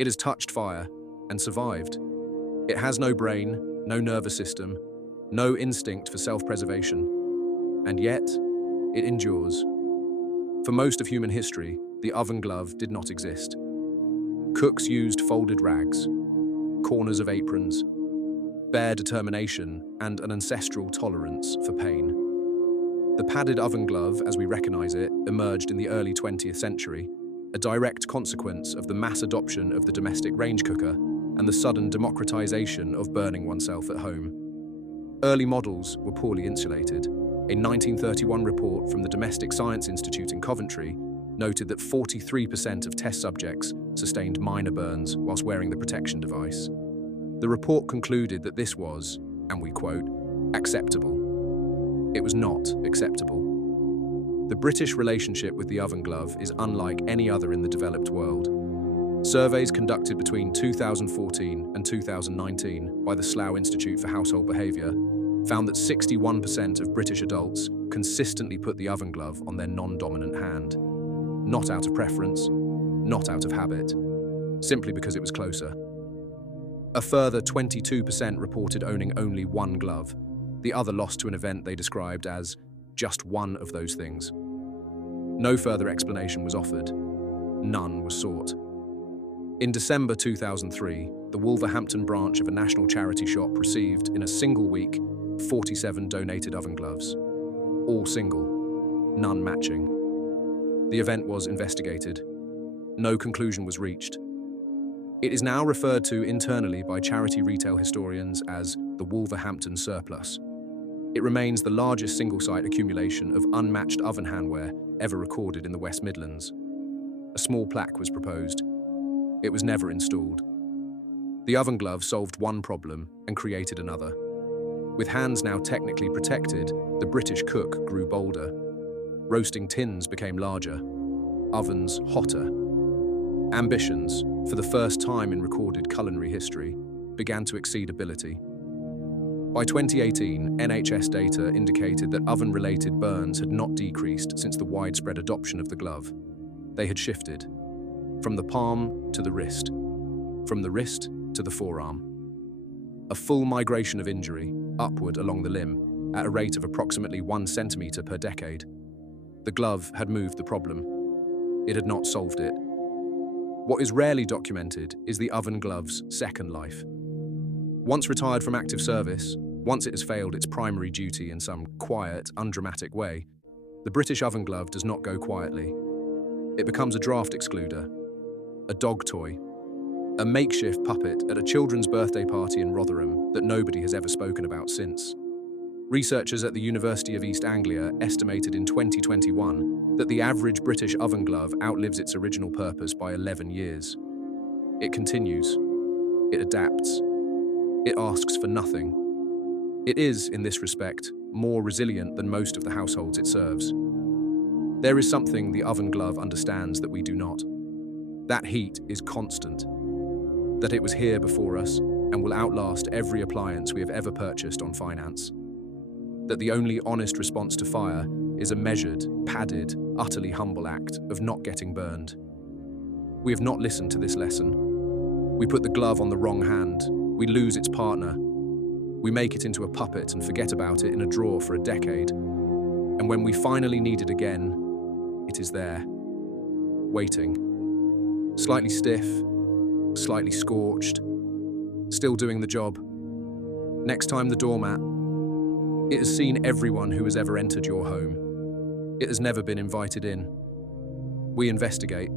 It has touched fire and survived. It has no brain, no nervous system, no instinct for self-preservation. And yet, it endures. For most of human history, the oven glove did not exist. Cooks used folded rags, corners of aprons, bare determination, and an ancestral tolerance for pain. The padded oven glove, as we recognize it, emerged in the early 20th century, a direct consequence of the mass adoption of the domestic range cooker and the sudden democratization of burning oneself at home. Early models were poorly insulated. A 1931 report from the Domestic Science Institute in Coventry noted that 43% of test subjects sustained minor burns whilst wearing the protection device. The report concluded that this was, and we quote, acceptable. It was not acceptable. The British relationship with the oven glove is unlike any other in the developed world. Surveys conducted between 2014 and 2019 by the Slough Institute for Household Behaviour found that 61% of British adults consistently put the oven glove on their non-dominant hand. Not out of preference, not out of habit, simply because it was closer. A further 22% reported owning only one glove, the other lost to an event they described as just one of those things. No further explanation was offered. None was sought. In December 2003, the Wolverhampton branch of a national charity shop received, in a single week, 47 donated oven gloves. All single, none matching. The event was investigated. No conclusion was reached. It is now referred to internally by charity retail historians as the Wolverhampton Surplus. It remains the largest single-site accumulation of unmatched oven handware ever recorded in the West Midlands. A small plaque was proposed. It was never installed. The oven glove solved one problem and created another. With hands now technically protected, the British cook grew bolder. Roasting tins became larger, ovens hotter. Ambitions, for the first time in recorded culinary history, began to exceed ability. By 2018, NHS data indicated that oven-related burns had not decreased since the widespread adoption of the glove. They had shifted, from the palm to the wrist, from the wrist to the forearm. A full migration of injury, upward along the limb, at a rate of approximately 1 centimetre per decade. The glove had moved the problem. It had not solved it. What is rarely documented is the oven glove's second life. Once retired from active service, once it has failed its primary duty in some quiet, undramatic way, the British oven glove does not go quietly. It becomes a draft excluder, a dog toy, a makeshift puppet at a children's birthday party in Rotherham that nobody has ever spoken about since. Researchers at the University of East Anglia estimated in 2021 that the average British oven glove outlives its original purpose by 11 years. It continues. It adapts. It asks for nothing. It is, in this respect, more resilient than most of the households it serves. There is something the oven glove understands that we do not. That heat is constant. That it was here before us and will outlast every appliance we have ever purchased on finance. That the only honest response to fire is a measured, padded, utterly humble act of not getting burned. We have not listened to this lesson. We put the glove on the wrong hand. We lose its partner. We make it into a puppet and forget about it in a drawer for a decade. And when we finally need it again, it is there, waiting. Slightly stiff, slightly scorched, still doing the job. Next time the doormat. It has seen everyone who has ever entered your home. It has never been invited in. We investigate.